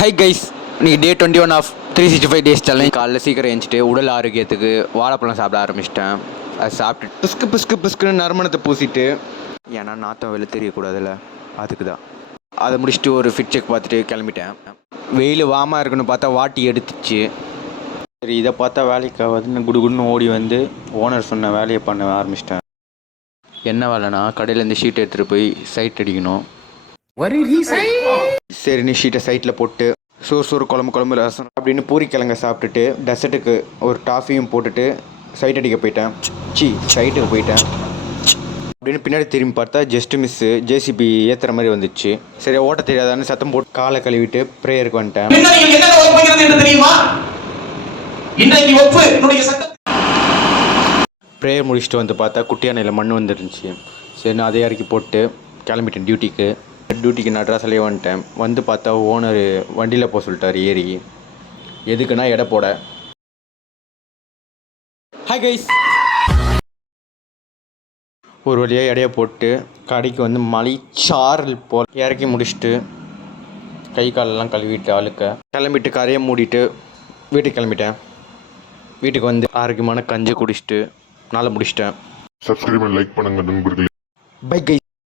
Hi guys, இன்னைக்கு டே 21 of 365 days challenge. காலைல சீக்கிரம் எழுந்துட்டு உடல் ஆரோக்கியத்துக்கு வாழைப்பழம் சாப்பிட ஆரம்பிச்சிட்டேன். அதை சாப்பிட்டு பிஸ்குன்னு நறுமணத்தை பூசிட்டு, ஏன்னா நாத்தம் வெளில தெரியக்கூடாதுல்ல, அதுக்கு தான். அதை முடிச்சுட்டு ஒரு ஃபிட் செக் பார்த்துட்டு கிளம்பிட்டேன். வெயில் வாமாக இருக்குன்னு பார்த்தா வாட்டி எடுத்துச்சு. சரி, இதை பார்த்தா வேலைக்கு ஆகாதுன்னு குடுகுடுன்னு ஓடி வந்து ஓனர் சொன்ன வேலையை பண்ண ஆரம்பிச்சிட்டேன். என்ன வேலைனா, கடையிலேருந்து ஷீட் எடுத்துகிட்டு போய் சைட் அடிக்கணும். சரின்னு ஷீட்டை சைட்டில் போட்டு சோறு குழம்பு ரசம் அப்படின்னு பூரிக்கிழங்க சாப்பிட்டுட்டு டெசர்ட்டுக்கு ஒரு டாஃபியும் போட்டுட்டு சைட் அடிக்க போயிட்டேன். சைட்டுக்கு போயிட்டேன். அப்படின்னு பின்னாடி திரும்பி பார்த்தா ஜஸ்ட்டு மிஸ்ஸு ஜேசிபி ஏற்றுற மாதிரி வந்துச்சு. சரி, ஓட்ட தெரியாதான்னு சத்தம் போட்டு காலை கழுவிட்டு ப்ரேயருக்கு வந்துட்டேன். ப்ரேயர் முடிச்சுட்டு வந்து பார்த்தா குட்டியானையில் மண் வந்துருந்துச்சு. சரி, நான் அதை இறக்கி போட்டு கிளம்பிட்டேன் டியூட்டிக்கு நட்ராசலே வந்துட்டேன். வந்து பார்த்தா ஓனர் வண்டியில் போக சொல்லிட்டார் ஏறி. எதுக்குன்னா எடை போட. ஹாய் கைஸ், ஒரு வழியாக எடையை போட்டு கடைக்கு வந்து மலைச்சாரல் போல் இறக்கி முடிச்சுட்டு கை காலெல்லாம் கழுவிட்டு ஆளுக்க கிளம்பிட்டு கரையை மூடிட்டு வீட்டுக்கு கிளம்பிட்டேன். வீட்டுக்கு வந்து ஆரோக்கியமான கஞ்சி குடிச்சிட்டு நாளை முடிச்சிட்டேன். சப்ஸ்கிரைப் லைக் பண்ணுங்க நண்பர்களே. Bye guys.